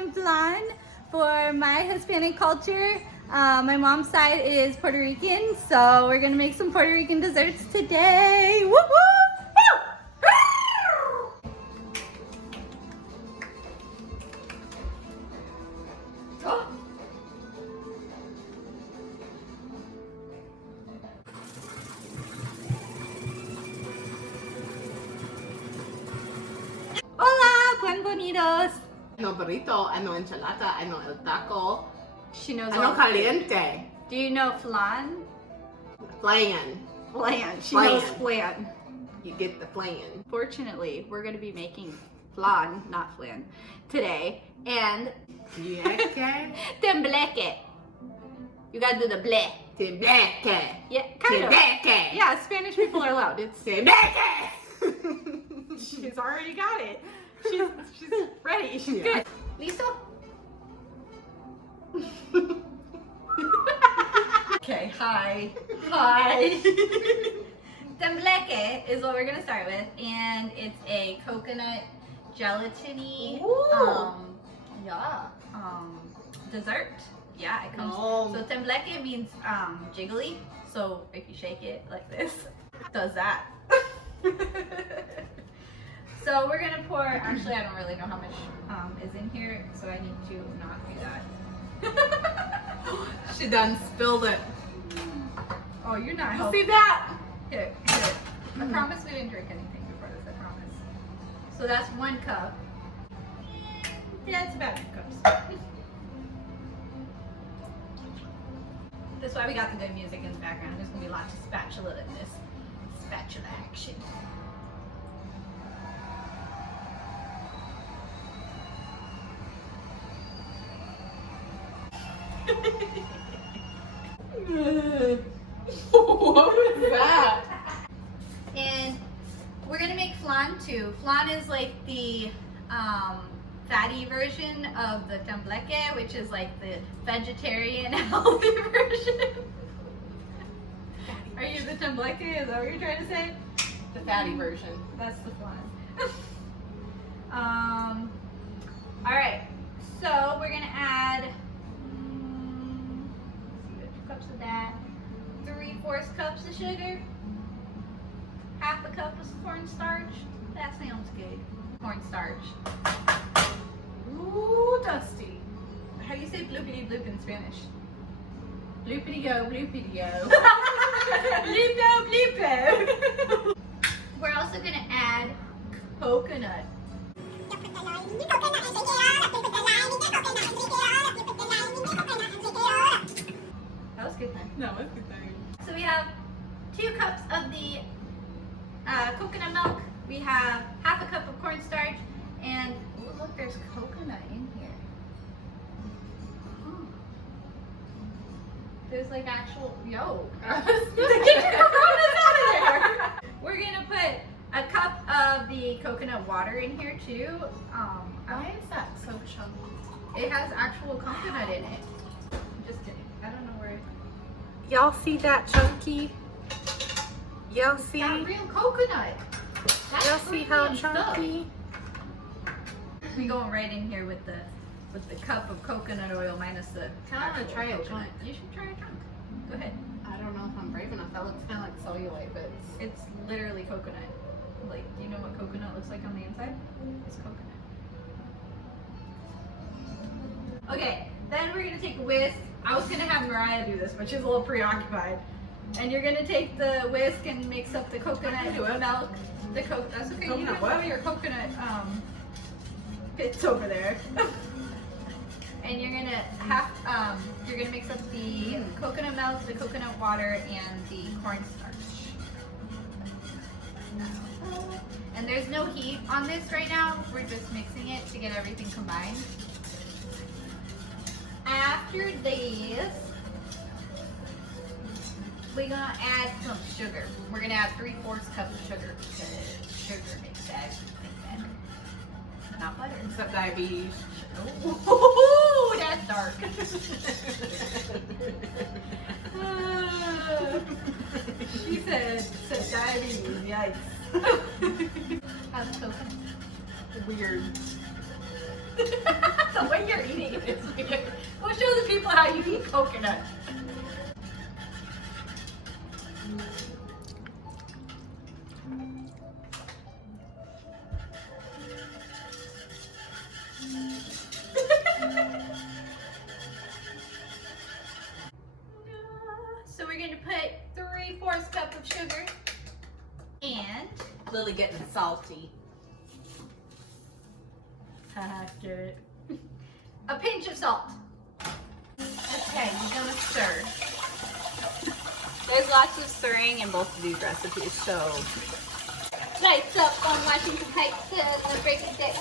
some flan for my Hispanic culture. My mom's side is Puerto Rican, so we're gonna make some Puerto Rican desserts today. Woo woo! Hola, buen bonitos. No burrito, I know enchilada, I know el taco, She knows I know all the food. caliente, Do you know flan? flan. Flan. She Flan. knows flan. You get the flan. Fortunately, we're gonna be making flan, not flan, today, and Tambleque. Tambleque. You gotta do the bleh. Tambleque. Yeah, kind of. Tambleque. Yeah, Spanish people are loud. It's Tambleque. she's already got it. She's ready. She's Yeah. good. Listo? Okay, hi. Hi. Tambleque is what we're gonna start with, and it's a coconut gelatiny dessert. Yeah, it comes. So Tambleque means jiggly. So if you shake it like this, it does that. So we're gonna pour. Actually, I don't really know how much is in here, so I need to not do that. She done spilled it. Oh, you're not You helping. see that? Here. I promise we didn't drink anything before this, I promise. So that's 1 cup. Yeah, it's about 2 cups. That's why we got the good music in the background. There's gonna be lots of spatula in this. Spatula action. What was that? And we're gonna make flan too. Flan is like the fatty version of the Tambleque, which is like the vegetarian healthy version. Are you the Tambleque? Is that what you're trying to say? The fatty version. That's the flan. All right. So we're gonna add 2 cups of that, 3/4 cups of sugar, 1/2 cup of cornstarch. That sounds good. Cornstarch. Ooh, dusty. How do you say bloopity bloop in Spanish? Bloopity go, bloopity go. Bleepo, bleepo. We're also gonna add coconut. That was good then. No, it's good thing. So we have 2 cups of the coconut milk. We have 1/2 cup of cornstarch, and oh, look, there's coconut in here. Oh. There's like actual yolk. Get your coronas out of there. We're gonna put a cup of the coconut water in here too. Why is that so chunky? It has actual coconut in it. Just kidding. I don't know where. Y'all see that chunky? Y'all see? That real coconut. That's Y'all see how premium stuff. chunky? We going right in here with the cup of coconut oil minus the. Kinda wanna actual try a coconut. chunk. You should try a chunk. Go ahead. I don't know if I'm brave enough. That looks kind of like cellulite, but It's literally coconut. Like, do you know what coconut looks like on the inside? It's coconut. Okay, then we're gonna take a whisk. I was gonna have Mariah do this, but she's a little preoccupied. And you're gonna take the whisk and mix up the coconut milk. That's okay. You Coconut can what? throw your coconut bits over there. And you're gonna mix up the coconut milk, the coconut water, and the cornstarch. And there's no heat on this right now. We're just mixing it to get everything combined. After this, we're gonna add some sugar. We're gonna add 3/4 cup of sugar because sugar makes that not butter. except diabetes. Ooh, that's dark. She said diabetes. Yikes. How's it coconut? Weird. The way you're eating it is weird. Go show the people how you eat coconut. So we're going to put 3/4 cup of sugar and Lily getting salty. a pinch of salt. Okay, you're gonna stir. There's lots of stirring in both of these recipes, so Lights up on Washington Heights, let's break it down.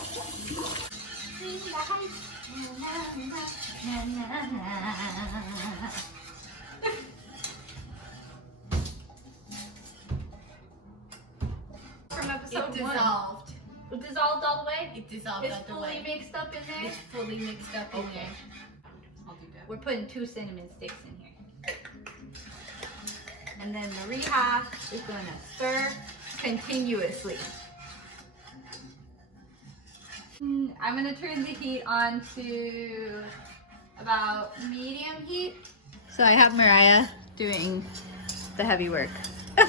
From episode it 1. dissolved. It dissolved all the way? It dissolved It's out the fully way. mixed up in there? It's fully mixed up in Okay. there. I'll do that. We're putting 2 cinnamon sticks in here. And then Maria is going to stir continuously. I'm going to turn the heat on to about medium heat. So I have Mariah doing the heavy work. I'm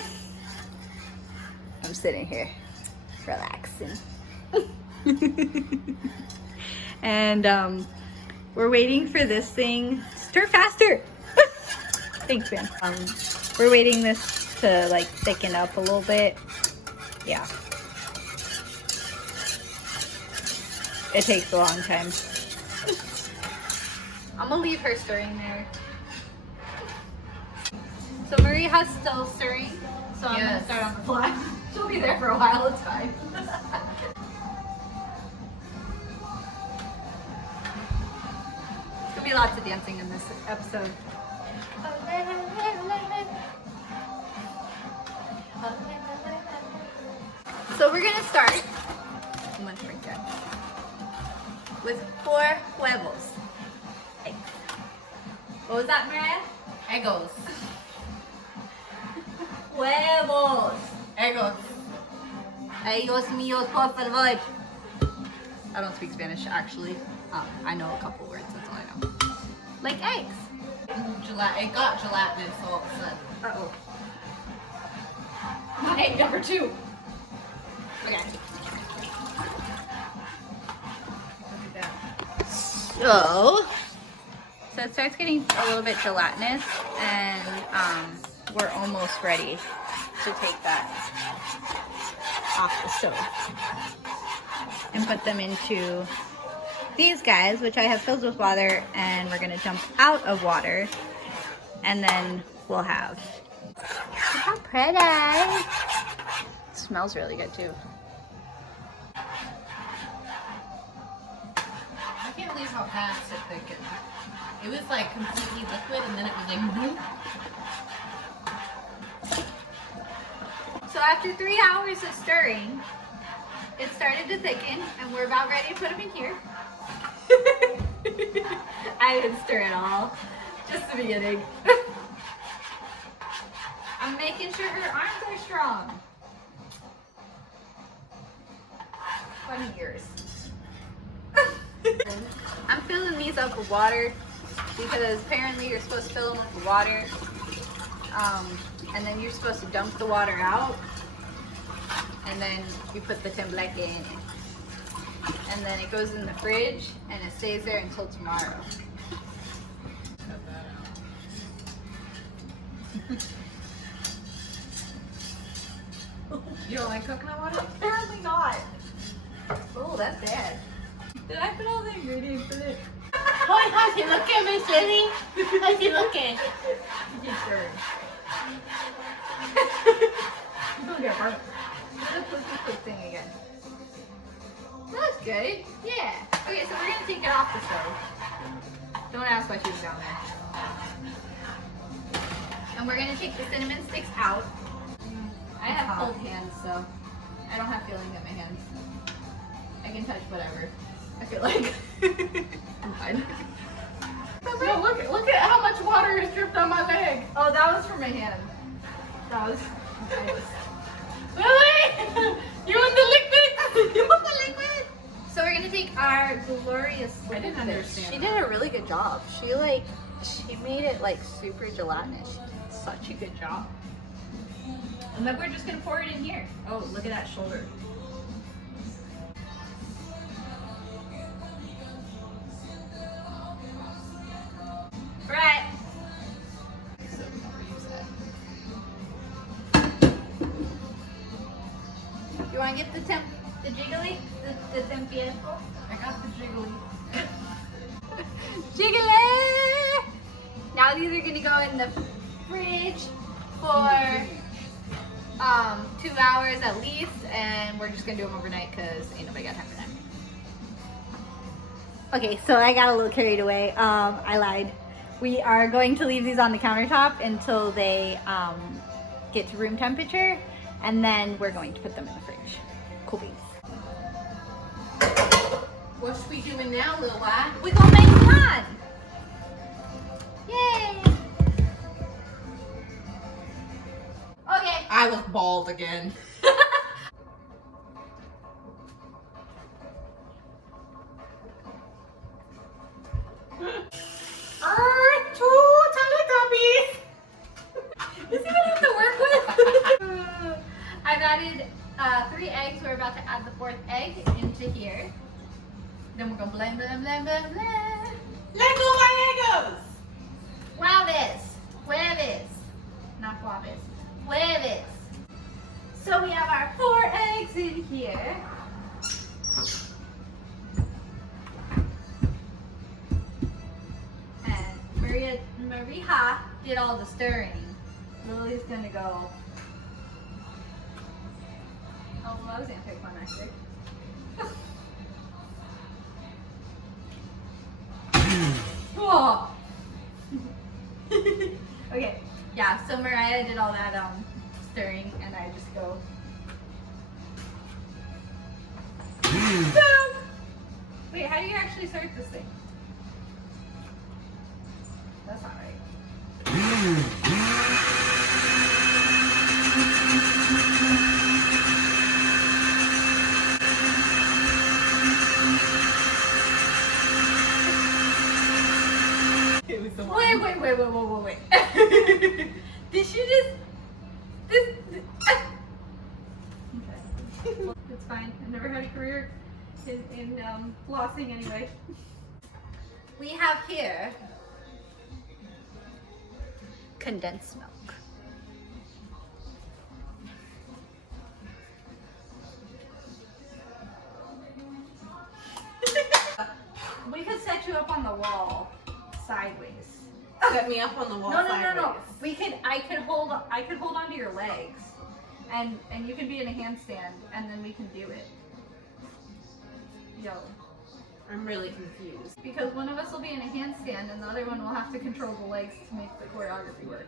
sitting here relaxing. And we're waiting for this thing. Stir faster! Thanks, man. We're waiting this to like thicken up a little bit. Yeah. It takes a long time. I'm gonna leave her stirring there. So Maria's still stirring, so I'm gonna start on the fly. She'll be there for a while, it's fine. There's gonna be lots of dancing in this episode. So we're gonna start with 4 huevos. Eggs. What was that, Mariah? Egos. Huevos. Egos. Ay, Dios mío, por favor. I don't speak Spanish, actually. I know a couple words, that's all I know. Like eggs. It got gelatinous all of a sudden. Uh-oh. My egg number 2. Okay. Look at that. So it starts getting a little bit gelatinous, and we're almost ready to take that off the stove and put them into these guys, which I have filled with water, and we're gonna jump out of water, and then we'll have. Look how pretty! It smells really good too. I can't believe how fast it thickened. It was like completely liquid and then it was like boom. So after 3 hours of stirring, it started to thicken, and we're about ready to put them in here. I didn't stir at all, just the beginning. I'm making sure her arms are strong. 20 years. I'm filling these up with water because apparently you're supposed to fill them up with water, and then you're supposed to dump the water out, and then you put the Tambleque in it, and then it goes in the fridge and it stays there until tomorrow. Cut that out. You don't like coconut water? Apparently not. Oh, that's bad. Did I put all the ingredients in it? Hoy, how's he looking, Miss Lily? How's he looking? You sure? It's gonna get burnt. Let's put this quick thing again. That's good. Yeah. Okay, so we're gonna take it off the stove. Don't ask why she was down there. And we're gonna take the cinnamon sticks out. I have cold hands, so I don't have feeling in my hands. I can touch whatever I feel like. I'm fine. No, look at how much water is dripped on my leg. Oh, that was for my hand. That was. Lily! You want the liquid? You want the liquid? So we're gonna take our glorious. I didn't understand She that. did a really good job. She made it like super gelatinous. She did such a good job. And then we're just gonna pour it in here. Oh, look at that shoulder. Right. You want to get the jiggly? The tempiesco? I got the jiggly. Jiggly! Now these are gonna go in the fridge for 2 hours at least, and we're just gonna do them overnight because ain't nobody got time for that. Okay, so I got a little carried away. I lied. We are going to leave these on the countertop until they get to room temperature, and then we're going to put them in the fridge. Cool beans. What's we doing now, Lil Lad? We gonna make flan! Yay! Okay. I was bald again. Two Teletubbies. This is what I have to work with. I've added 3 eggs. We're about to add the 4th egg into here. Then we're gonna blend, blend, blend, blend, blend. Lego Gallegos. Jueves. Jueves. Not jueves. Jueves. So we have our 4 eggs in here. And Maria did all the stirring. Lily's gonna go. Oh, well, that was anticlimactic. Oh. Okay, yeah, so Mariah did all that stirring, and I just go. Wait, how do you actually start this thing? That's not right. It was the one. Wait. Did she just okay. It's fine. I've never had a career in flossing anyway. We have here condensed milk. We could set you up on the wall sideways. Set me up on the wall. No. sideways. I could hold onto your legs, and you can be in a handstand, and then we can do it. Yo. I'm really confused. Because one of us will be in a handstand, and the other one will have to control the legs to make the choreography work.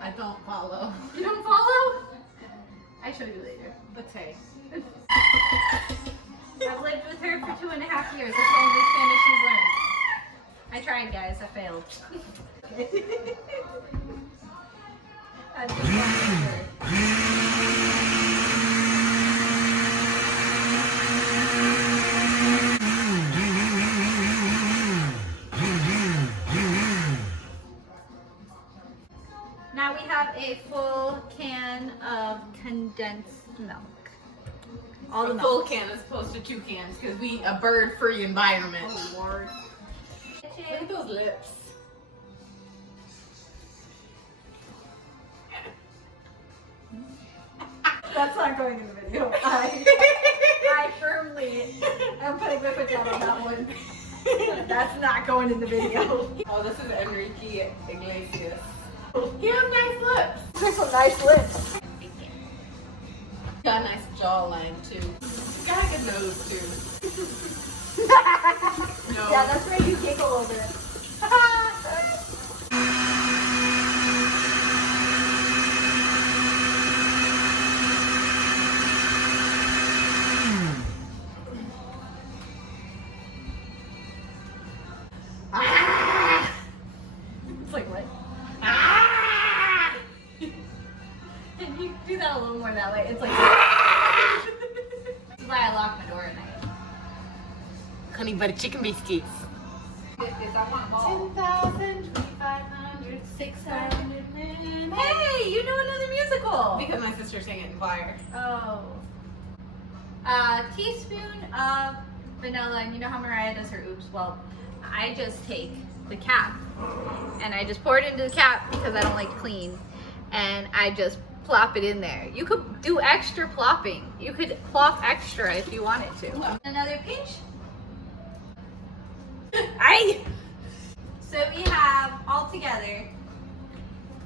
I don't follow. You don't follow? I show you later. But hey. I've lived with her for 2.5 years. That's the only Spanish she's learned. I tried, guys. I failed. I just wanted Now we have a full can of condensed milk. All the A full can as opposed to 2 cans because we a bird-free environment. Oh Lord. Look at those lips. That's not going in the video. I firmly am putting my foot down on that one. That's not going in the video. Oh, this is Enrique Iglesias. You have nice lips. These are nice lips. Got a nice jawline too. Got a good nose too. No. Yeah, that's where you giggle a little bit. It's like what? Can you do that a little more that way? It's like this is why I lock my door at night. butter chicken biscuits. Biscuits, I want them all. 10,000, 2,500, 600 men. Hey, you know another musical. Because my sister sang it in choir. Oh. A teaspoon of vanilla, and you know how Mariah does her oops? Well, I just take the cap and I just pour it into the cap because I don't like to clean, and I just plop it in there. You could do extra plopping. You could plop extra if you wanted to. Another pinch. Aye. So we have altogether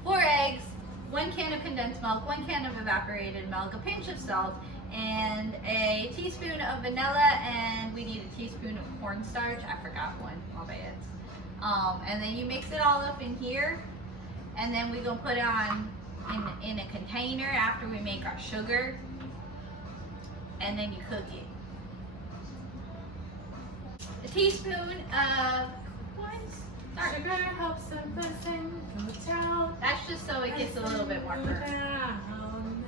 4 eggs, 1 can of condensed milk, 1 can of evaporated milk, a pinch of salt, and a teaspoon of vanilla, and we need a teaspoon of cornstarch. I forgot one, I'll bet it. And then you mix it all up in here, and then we're gonna put it on in a container after we make our sugar, and then you cook it. A teaspoon of cornstarch. Sugar helps a person go down. That's just so it gets a little bit more firm.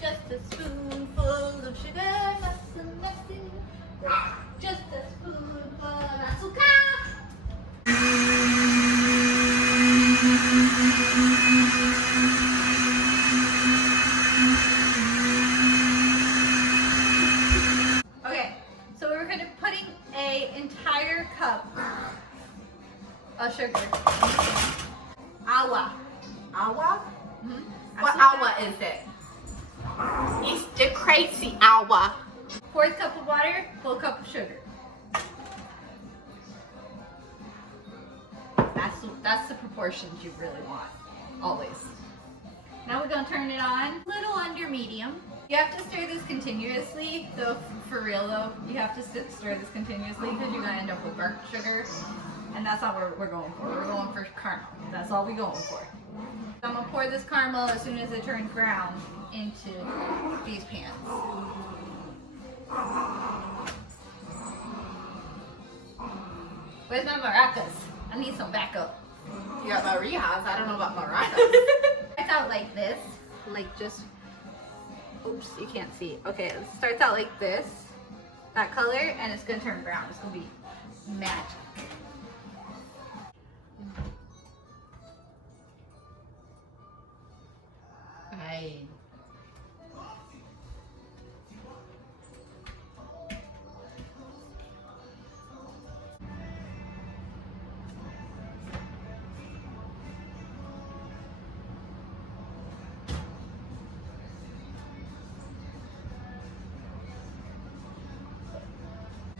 Just a spoonful of sugar, nothing, nothing. Just a spoonful of azúcar. Okay, so we're going to putting an entire cup of sugar. Agua. Agua? Mhm. What Azúcar. agua is it? It's the crazy agua. 4th cup of water, full cup of sugar. That's the proportions you really want, always. Now we're gonna turn it on, little under medium. You have to stir this continuously, though. For real though, you have to stir this continuously because you're gonna end up with burnt sugar, and that's not what we're going for. We're going for caramel. That's all we're going for. I'm gonna pour this caramel as soon as it turns brown into these pans. Where's my maracas? I need some backup. You got Maria's. I don't know about maracas. Starts out like this, like just, oops, you can't see. Okay, it starts out like this, that color, and it's gonna turn brown. It's gonna be magic. Ay.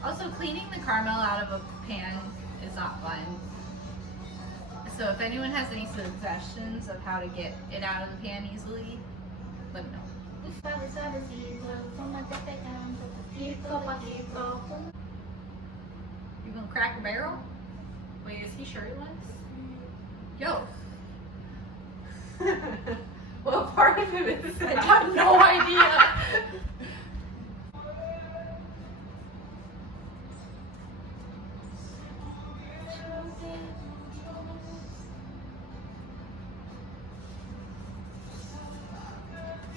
Also, cleaning the caramel out of a pan is not fun. So if anyone has any suggestions of how to get it out of the pan easily, let me know. You gonna crack a barrel? Wait, is he shirtless? Yo, What part of him is that? I have no idea.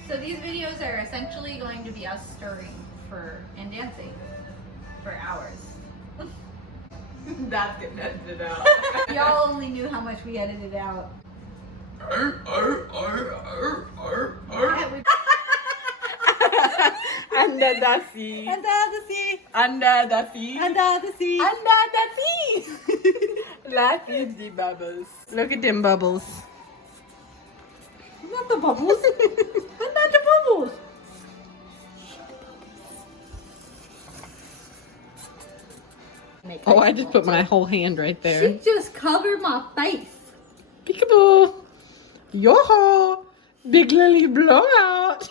So these videos are essentially going to be us stirring and dancing for hours. That's getting edited out. Y'all only knew how much we edited out. Under the sea. Under the sea. Under the sea. Under the sea. Under the sea. Life is the bubbles. Look at them bubbles. Not the bubbles. Not the bubbles. Oh, I just put my whole hand right She there. just covered my face. Peekaboo. Yo-ho. Big Lily blowout.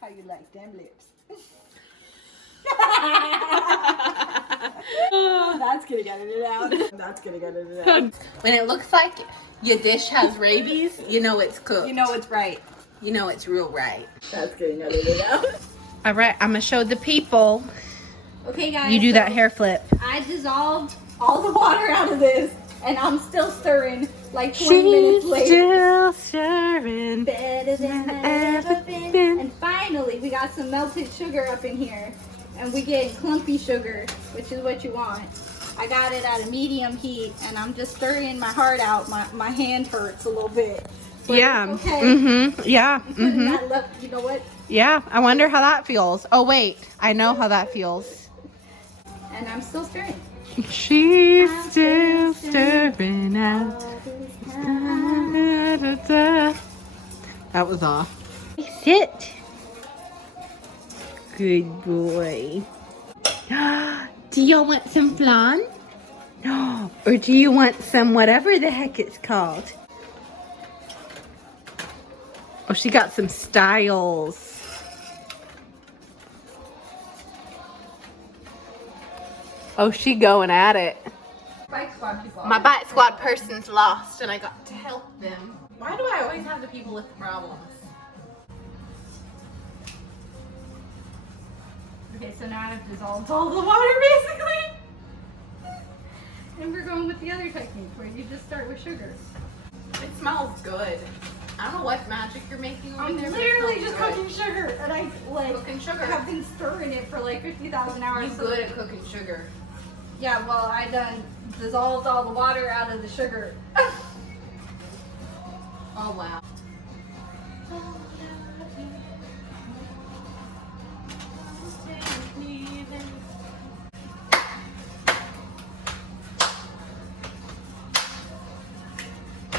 How you like them lips? That's gonna get it out. That's gonna get it out. When it looks like your dish has rabies, you know it's cooked. You know it's right. You know it's real right. That's gonna get it out. All right, I'm gonna show the people. Okay, guys. You do so that hair flip. I dissolved all the water out of this, and I'm still stirring like 20 minutes later. Still stirring. Better than I've ever been. And finally, we got some melted sugar up in here. And we get clumpy sugar, which is what you want. I got it at a medium heat, and I'm just stirring my heart out. My hand hurts a little bit. But Yeah. it's okay. Mm-hmm. Yeah. You put in Mm-hmm. that you know what? Yeah. I wonder how that feels. Oh wait, I know how that feels. And I'm still stirring. She's still stirring out. That was off. Sit. Good boy. Do you want some flan? Or do you want some whatever the heck it's called? Oh, she got some styles. Oh, she going at it. Bike squad people. My bite squad person's lost and I got to help them. Why do I always have the people with problems? Okay, so now I've dissolved all the water basically. And we're going with the other technique where you just start with sugar. It smells good. I don't know what magic you're making over I'm there. but it literally smells just good. cooking sugar, and I like Cooking sugar. have been stirring it for like 50,000 hours. I'm so- good at cooking sugar. Yeah, well, I done dissolved all the water out of the sugar. Oh wow.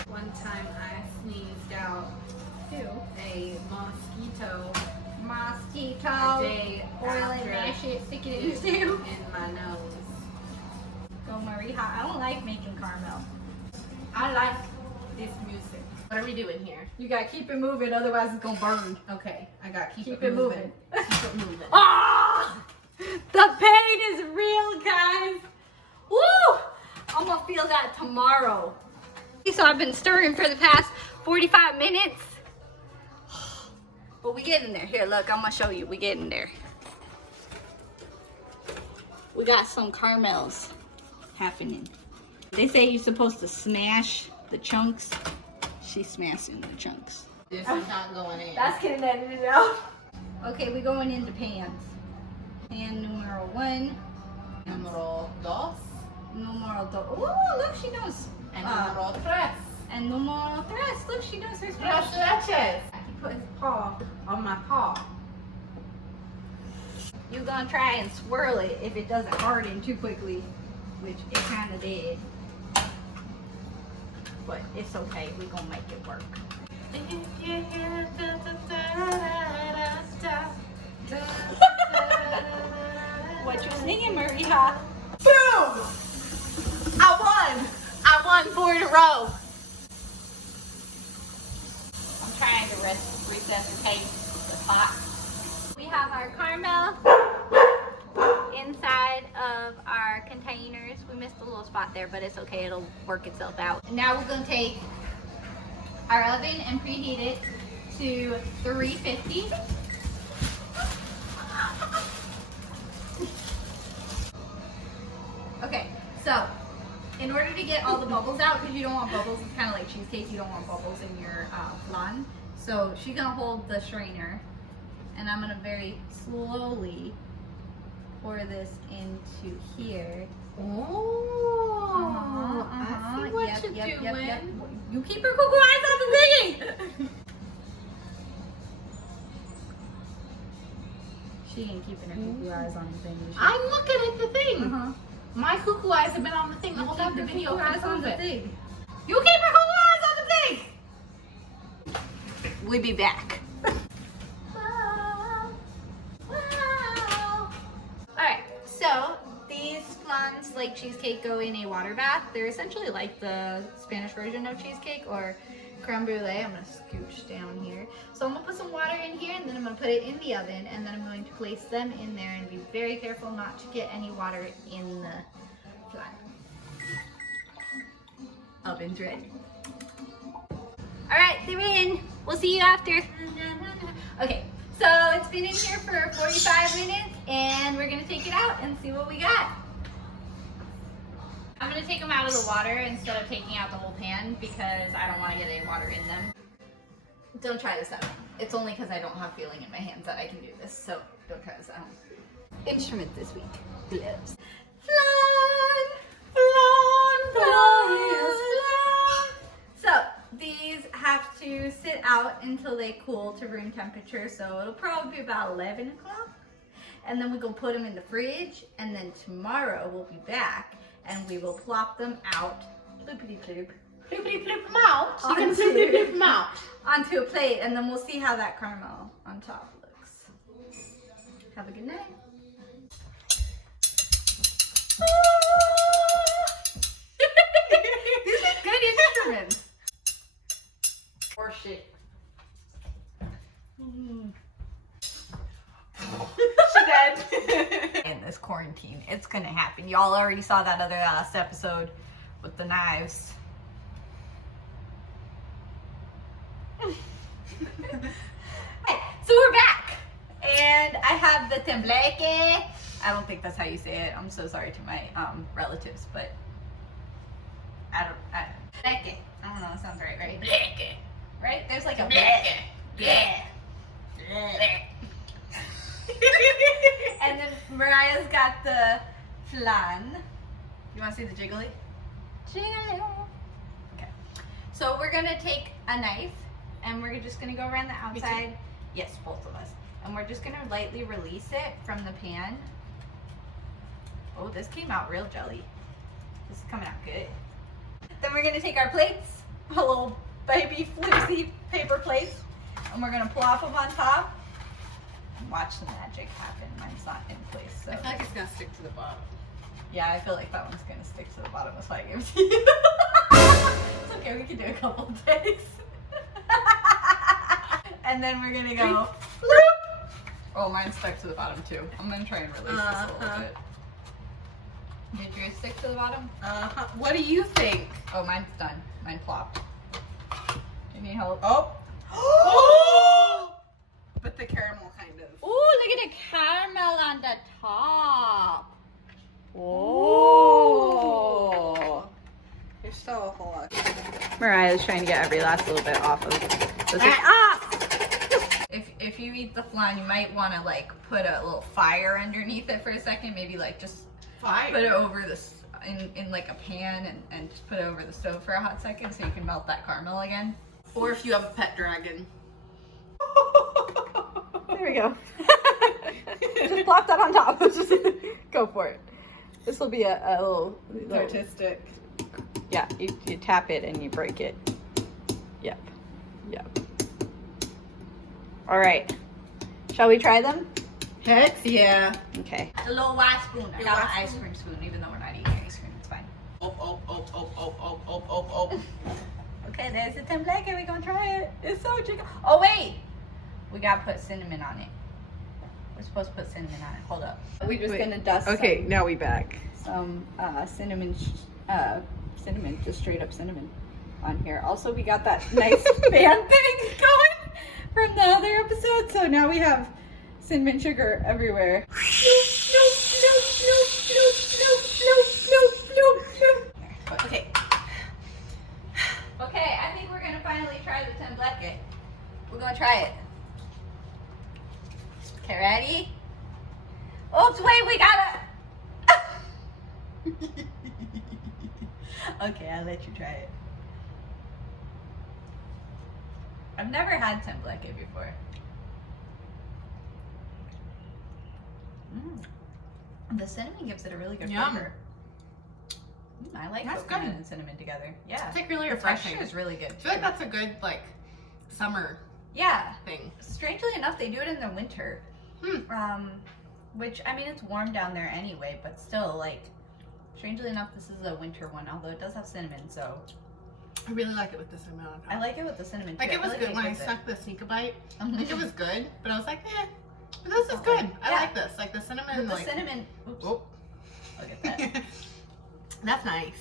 One time I sneezed out a mosquito Mosquito. a day Oil and after mash it, stick it in it your was stew. in my nose. Go Marie. I don't like making caramel. I like this music. What are we doing here? You gotta keep it moving, otherwise it's gonna burn. Okay, I got keep Keep it it moving. moving. Keep it moving. Ah! The pain is real, guys. Woo! I'm gonna feel that tomorrow. So I've been stirring for the past 45 minutes. But we getting there. Here, look, I'm gonna show you. We getting there. We got some caramels happening. They say you're supposed to smash the chunks. She's smashing the chunks. This is not going in. That's getting edited out. Okay, we going into pans. Pan numero 1. Numero dos. Numero 2. Oh, look, she knows. And numero tres. And numero 3. Look, she knows her Tres Spanish. leches. He put his paw on my paw. You're gonna try and swirl it if it doesn't harden too quickly, which it kind of did. But it's okay, we're gonna make it work. What you singing, Maria? Boom! I won! I won 4 in a row. I'm trying to resuscitate the pot. We have our caramel inside of our containers. We missed a little spot there, but it's okay. It'll work itself out. And now we're going to take our oven and preheat it to 350. Okay, so in order to get all the bubbles out, because you don't want bubbles, it's kind of like cheesecake, you don't want bubbles in your flan. So she's going to hold the strainer, and I'm going to very slowly pour this into here. Oh, I see what you're doing. You keep your cuckoo eyes on the thingy! She ain't keeping her cuckoo eyes on the thingy. I'm looking at the thing. Uh-huh. My cuckoo eyes have been on the thing the You whole keep time the your video cuckoo can eyes on prove the it. thing. You keep your cuckoo eyes on the thing! We'll be back. Alright, so these flans, like cheesecake, go in a water bath. They're essentially like the Spanish version of cheesecake or creme brulee. I'm going to scooch down here. So I'm going to put some water in here, and then I'm going to put it in the oven, and then I'm going to place them in there and be very careful not to get any water in the flan. Oven's ready. Alright, they're in. We'll see you after. Okay, so it's been in here for 45 minutes, and we're going to take it out and see what we got. I'm gonna take them out of the water instead of taking out the whole pan because I don't want to get any water in them. Don't try this at home. It's only because I don't have feeling in my hands that I can do this, so don't try this at home. Instrument this week, gloves. Flan! Flan! Flan! So these have to sit out until they cool to room temperature, so it'll probably be about 11 o'clock. And then we go put them in the fridge, and then tomorrow we'll be back and we will plop them out, bloopity bloop, Bloopity bloop them out. You can bloopity bloop them out. onto a plate, and then we'll see how that caramel on top looks. Have a good night. These are good instruments. Or shit. She dead. In this quarantine, it's gonna happen. Y'all already saw that other last episode with the knives. So we're back, and I have the Tambleque. I don't think that's how you say it. I'm so sorry to my relatives, but I don't know. It sounds right? Right? There's like a bleh. And then Mariah's got the flan. You want to see the jiggly? Jiggly. Okay. So we're gonna take a knife, and we're just gonna go around the outside. Yes, both of us. And we're just gonna lightly release it from the pan. Oh, this came out real jelly. This is coming out good. Then we're gonna take our plates, a little baby flimsy paper plates, and we're gonna plop them on top and watch the magic happen. Mine's not in place, so. I feel like it's gonna stick to the bottom. Yeah, I feel like that one's gonna stick to the bottom. That's why I gave it to you. It's okay, we can do a couple of takes. And then we're gonna go. Oh, mine stuck to the bottom too. I'm gonna try and release this a little bit. Did yours stick to the bottom? What do you think? Oh, mine's done. Mine plopped. You need help? Oh! But the caramel kind of. Ooh, look at the caramel on the top. Oh. You're still a whole lot. Mariah's trying to get every last little bit off of this. If you eat the flan, you might want to like put a little fire underneath it for a second. Maybe like just Fire. put it over this in like a pan and just put it over the stove for a hot second so you can melt that caramel again. Or if you have a pet dragon. There we go. Just plop that on top. Just go for it. This will be a little Artistic. Yeah, you tap it and you break it. Yep. All right. Shall we try them? Heck yeah. Okay. A little white spoon. I got an ice cream spoon, even though we're not eating ice cream. It's fine. Oh. Okay, there's the Tambleque. We're gonna try it. It's so chicken. Oh wait, we gotta put cinnamon on it. We're supposed to put cinnamon on it. Hold up. We're just gonna dust. Okay, now we back. Some cinnamon, just straight up cinnamon on here. Also, we got that nice fan thing going from the other episode, so now we have cinnamon sugar everywhere. Okay. Okay, I think we're gonna finally try the Tambleque. We're gonna try it. Okay, ready? Oops, wait, we gotta. Okay, I'll let you try it. I've never had Tambleque before. The cinnamon gives it a really good Yum. flavor. I like That's coconut good. and cinnamon together. Yeah. It's like really The refreshing. texture is really good. I feel like that's a good like summer Yeah. thing. Strangely enough, they do it in the winter. Which, I mean, it's warm down there anyway, but still, like, strangely enough, this is a winter one, although it does have cinnamon, so. I really like it with the cinnamon on top. I like it with the cinnamon, too. Like, it I was feel good when I gives it- stuck the sneak a bite. Mhm. Like, it was good, but I was like, eh. But this is good. I Yeah. like this. Like, the cinnamon, With the like... cinnamon. Oops. Oh. Look at that. That's nice.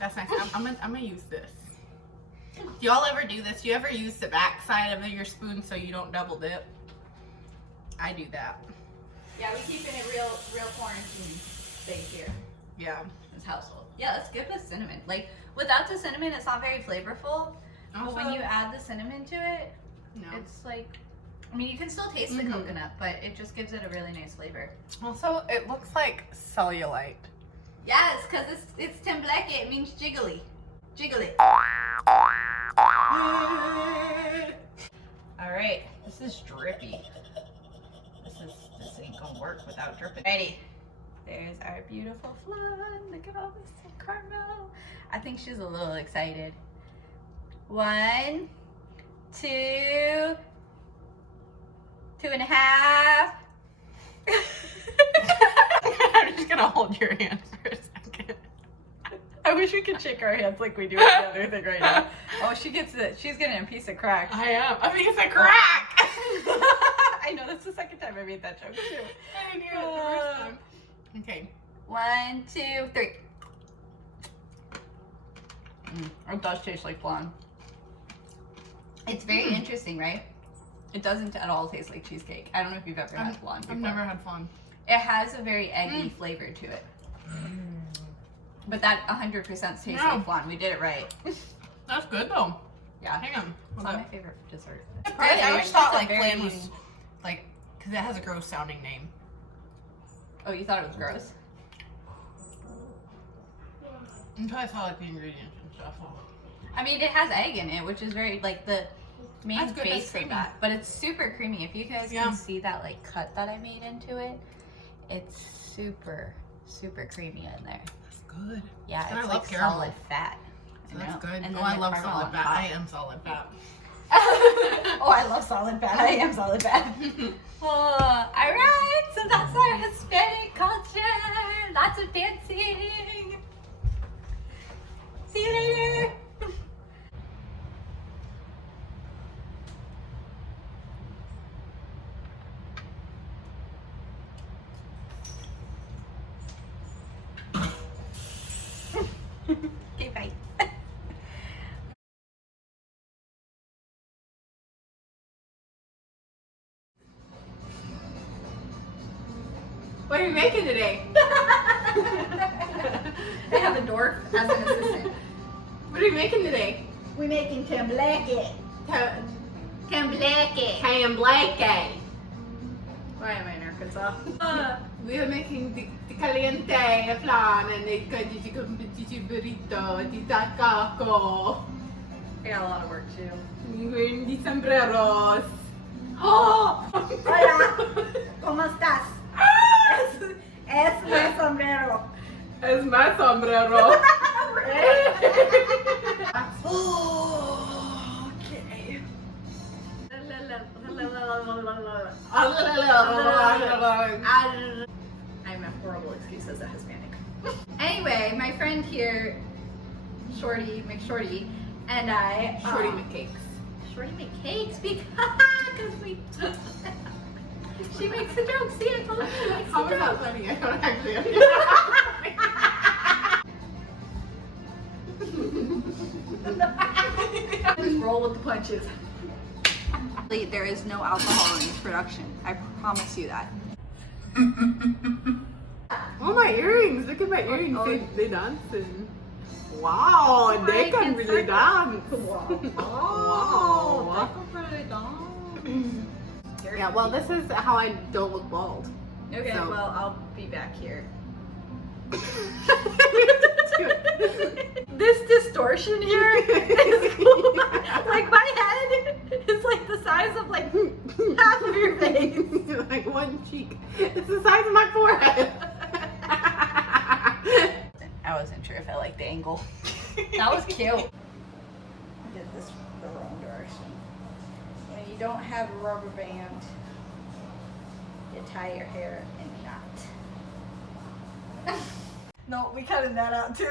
That's nice. I'm gonna use this. Do y'all ever do this? Do you ever use the back side of your spoon so you don't double dip? I do that. Yeah, we keeping it real quarantine safe here. Yeah. this household. Yeah, let's give this cinnamon. Like, without the cinnamon, it's not very flavorful. But when you add the cinnamon to it, it's like, I mean, you can still taste the coconut, but it just gives it a really nice flavor. Also, it looks like cellulite. Yes, because it's Tambleque. It means jiggly. Jiggly. All right, this is drippy. This ain't gonna work without dripping. Ready? There's our beautiful Flan. Look at all this caramel. I think she's a little excited. 1, 2, 2.5. I'm just gonna hold your hand for a second. I wish we could shake our hands like we do with the other thing right now. Oh, she gets it. She's getting a piece of crack. I am. I mean, it's a crack. I know, that's the second time I made that joke too. I knew it the first time. Okay. 1, 2, 3. It does taste like flan. It's very interesting, right? It doesn't at all taste like cheesecake. I don't know if you've ever had flan before. I've never had flan. It has a very eggy flavor to it. But that 100% tastes like flan. We did it right. That's good though. Yeah. Hang on. It's not my favorite dessert. It's I always thought like very... Flan was like, because it has a gross sounding name. Oh, you thought it was gross? Until I saw like the ingredients and stuff. I mean, it has egg in it, which is very like the main That's good, base that's of that. But it's super creamy. If you guys can see that like cut that I made into it, it's super, super creamy in there. That's good. Yeah, And it's I love like caramel. solid fat. So that's good. And Oh, then I the love caramel solid on fat. top. I am solid fat. Oh, I love solid fat. I am solid fat. All right, so that's our Hispanic culture. Lots of dancing. See you later. Okay, bye. What are you making today? I have a dwarf as an assistant. What are you making today? We're making Tambleque. Tambleque. Tambleque. Why am I in Arkansas? We are making the caliente flan and the burrito, the taco, I got a lot of work to do. the sombreros. Oh! Hola! ¿Cómo estás? Es mi sombrero. Es my sombrero. Okay. I'm a horrible excuse as a Hispanic. Anyway, my friend here, Shorty McShorty, and I. Shorty McCakes. Shorty make cakes because we. She makes a joke. See, I told you she makes How a is that joke. funny? I don't actually understand. Just roll with the punches. There is no alcohol in this production. I promise you that. Oh, my earrings. Look at my earrings. Oh. They dancing. Wow, they can really dance. Wow. Yeah, well, this is how I don't look bald. Okay, So- well, I'll be back here. This distortion here is like my head is like the size of like half of your face. Like one cheek. It's the size of my forehead. I wasn't sure if I liked the angle. That was cute. I did this the wrong direction. When you don't have a rubber band, you tie your hair in a knot. No, we cutted that out too.